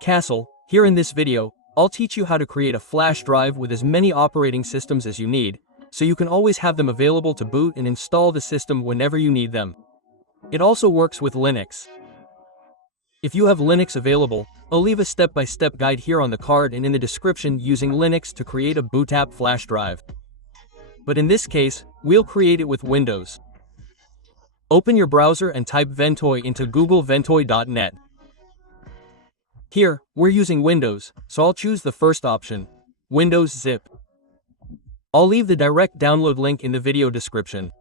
Castle. Here in this video, I'll teach you how to create a flash drive with as many operating systems as you need, so you can always have them available to boot and install the system whenever you need them. It also works with Linux. If you have Linux available, I'll leave a step-by-step guide here on the card and in the description using Linux to create a Bootable flash drive. But in this case, we'll create it with Windows. Open your browser and type Ventoy into googleventoy.net. Here, we're using Windows, so I'll choose the first option, Windows Zip. I'll leave the direct download link in the video description.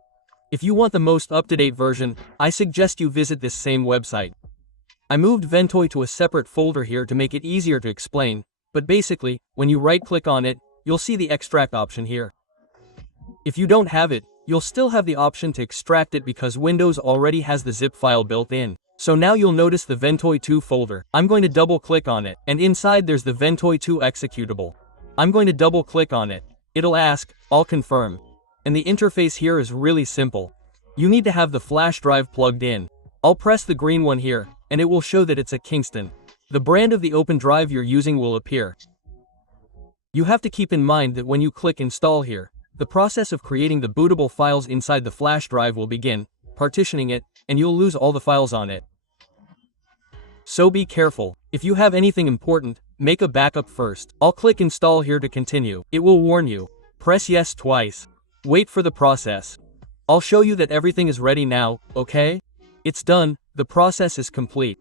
If you want the most up-to-date version, I suggest you visit this same website. I moved Ventoy to a separate folder here to make it easier to explain, but basically, when you right-click on it, you'll see the extract option here. If you don't have it, you'll still have the option to extract it because Windows already has the zip file built in. So now you'll notice the Ventoy 2 folder. I'm going to double-click on it, and inside there's the Ventoy 2 executable. I'm going to double-click on it. It'll ask, I'll confirm. And the interface here is really simple. You need to have the flash drive plugged in. I'll press the green one here, and it will show that it's a Kingston. The brand of the open drive you're using will appear. You have to keep in mind that when you click install here, the process of creating the bootable files inside the flash drive will begin, partitioning it, and you'll lose all the files on it. So be careful. If you have anything important, make a backup first. I'll click install here to continue. It will warn you. Press yes twice. Wait for the process. I'll show you that everything is ready now, okay? It's done, the process is complete.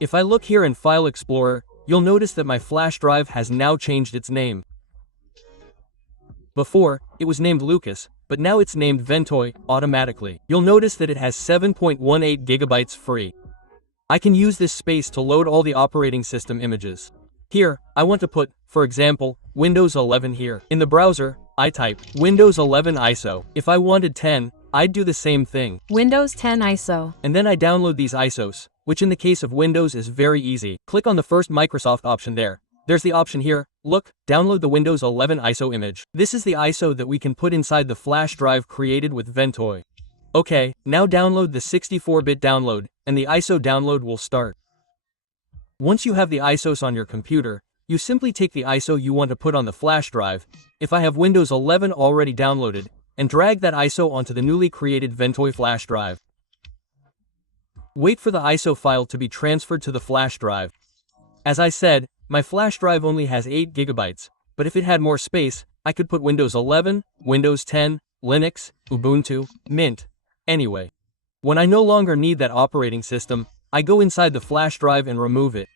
If I look here in File Explorer, you'll notice that my flash drive has now changed its name. Before, it was named Lucas, but now it's named Ventoy automatically. You'll notice that it has 7.18 gigabytes free. I can use this space to load all the operating system images. Here, I want to put, for example, Windows 11 here. In the browser, I type Windows 11 ISO. If I wanted 10, I'd do the same thing. Windows 10 ISO. And then I download these ISOs, which in the case of Windows is very easy. Click on the first Microsoft option there. There's the option here, look, download the Windows 11 ISO image. This is the ISO that we can put inside the flash drive created with Ventoy. Okay, now download the 64-bit download, and the ISO download will start. Once you have the ISOs on your computer, you simply take the ISO you want to put on the flash drive, if I have Windows 11 already downloaded, and drag that ISO onto the newly created Ventoy flash drive. Wait for the ISO file to be transferred to the flash drive. As I said, my flash drive only has 8 gigabytes, but if it had more space, I could put Windows 11, Windows 10, Linux, Ubuntu, Mint. Anyway, when I no longer need that operating system, I go inside the flash drive and remove it.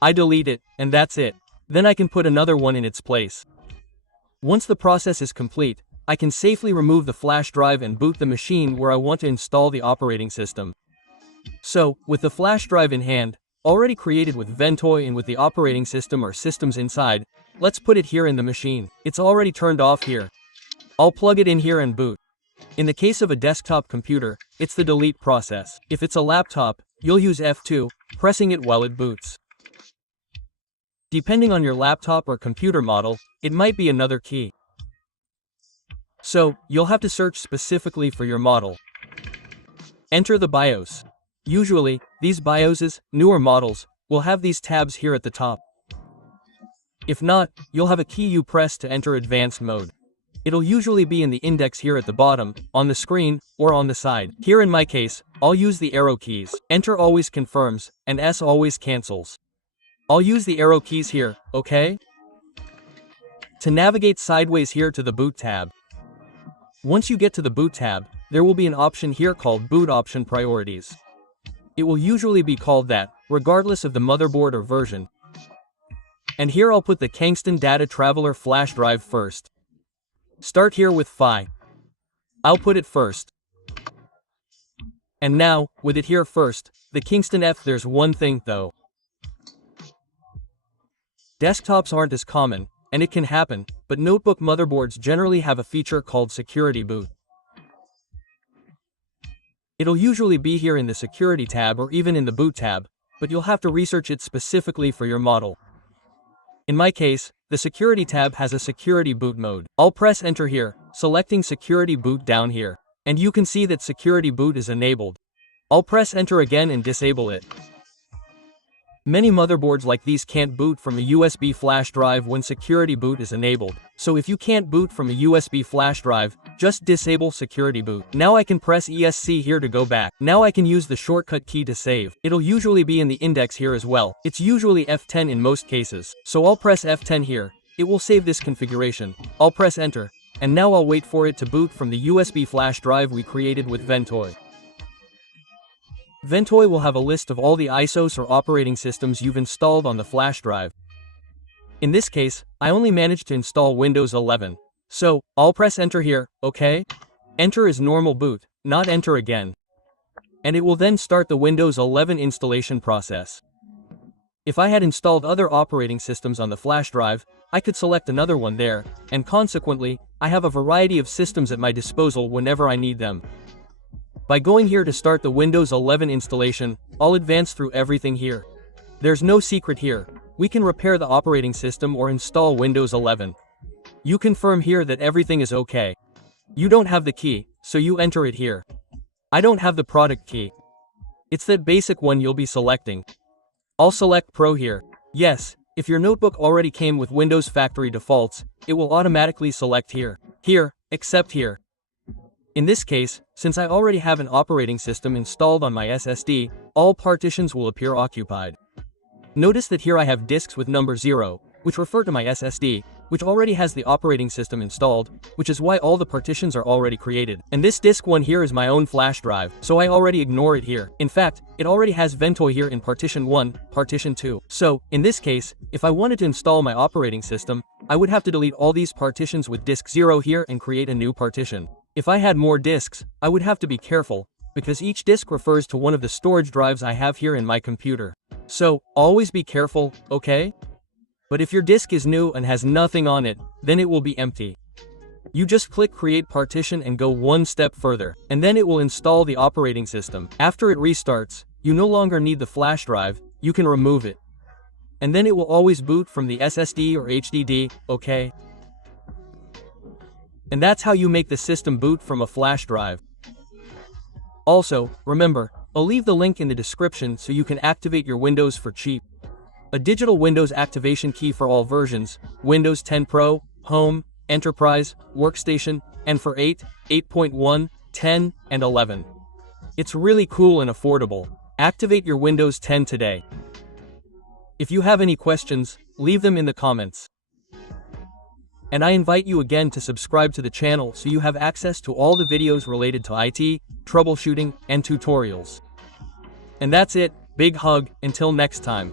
I delete it, and that's it. Then I can put another one in its place. Once the process is complete, I can safely remove the flash drive and boot the machine where I want to install the operating system. So, with the flash drive in hand, already created with Ventoy and with the operating system or systems inside, let's put it here in the machine. It's already turned off here. I'll plug it in here and boot. In the case of a desktop computer, it's the delete process. If it's a laptop, you'll use F2, pressing it while it boots. Depending on your laptop or computer model, it might be another key. So, you'll have to search specifically for your model. Enter the BIOS. Usually, these BIOSes, newer models, will have these tabs here at the top. If not, you'll have a key you press to enter advanced mode. It'll usually be in the index here at the bottom, on the screen, or on the side. Here in my case, I'll use the arrow keys. Enter always confirms, and S always cancels. I'll use the arrow keys here, okay? To navigate sideways here to the boot tab. Once you get to the boot tab, there will be an option here called Boot Option Priorities. It will usually be called that, regardless of the motherboard or version. And here I'll put the Kingston Data Traveler flash drive first. Start here with Phi. I'll put it first. And now, with it here first, the Kingston F. There's one thing though. Desktops aren't as common, and it can happen, but notebook motherboards generally have a feature called Security Boot. It'll usually be here in the Security tab or even in the Boot tab, but you'll have to research it specifically for your model. In my case, the Security tab has a Security Boot mode. I'll press Enter here, selecting Security Boot down here, and you can see that Security Boot is enabled. I'll press Enter again and disable it. Many motherboards like these can't boot from a USB flash drive when security boot is enabled. So if you can't boot from a USB flash drive, just disable security boot. Now I can press ESC here to go back. Now I can use the shortcut key to save. It'll usually be in the index here as well. It's usually F10 in most cases. So I'll press F10 here. It will save this configuration. I'll press enter. And now I'll wait for it to boot from the USB flash drive we created with Ventoy. Ventoy will have a list of all the ISOs or operating systems you've installed on the flash drive. In this case, I only managed to install Windows 11. So, I'll press enter here, okay? Enter is normal boot, not enter again. And it will then start the Windows 11 installation process. If I had installed other operating systems on the flash drive, I could select another one there, and consequently, I have a variety of systems at my disposal whenever I need them. By going here to start the Windows 11 installation, I'll advance through everything here. There's no secret here. We can repair the operating system or install Windows 11. You confirm here that everything is okay. You don't have the key, so you enter it here. I don't have the product key. It's that basic one you'll be selecting. I'll select Pro here. Yes, if your notebook already came with Windows factory defaults, it will automatically select here. Here, except here. In this case, since I already have an operating system installed on my SSD, all partitions will appear occupied. Notice that here I have disks with number 0, which refer to my SSD, which already has the operating system installed, which is why all the partitions are already created. And this disk 1 here is my own flash drive, so I already ignore it here. In fact, it already has Ventoy here in partition 1, partition 2. So, in this case, if I wanted to install my operating system, I would have to delete all these partitions with disk 0 here and create a new partition. If I had more disks, I would have to be careful, because each disk refers to one of the storage drives I have here in my computer. So, always be careful, okay? But if your disk is new and has nothing on it, then it will be empty. You just click Create Partition and go one step further, and then it will install the operating system. After it restarts, you no longer need the flash drive, you can remove it. And then it will always boot from the SSD or HDD, okay? And that's how you make the system boot from a flash drive. Also, remember, I'll leave the link in the description so you can activate your Windows for cheap. A digital Windows activation key for all versions, Windows 10 Pro, Home, Enterprise, Workstation, and for 8, 8.1, 10, and 11. It's really cool and affordable. Activate your Windows 10 today. If you have any questions, leave them in the comments. And I invite you again to subscribe to the channel so you have access to all the videos related to IT, troubleshooting, and tutorials. And that's it, big hug, until next time.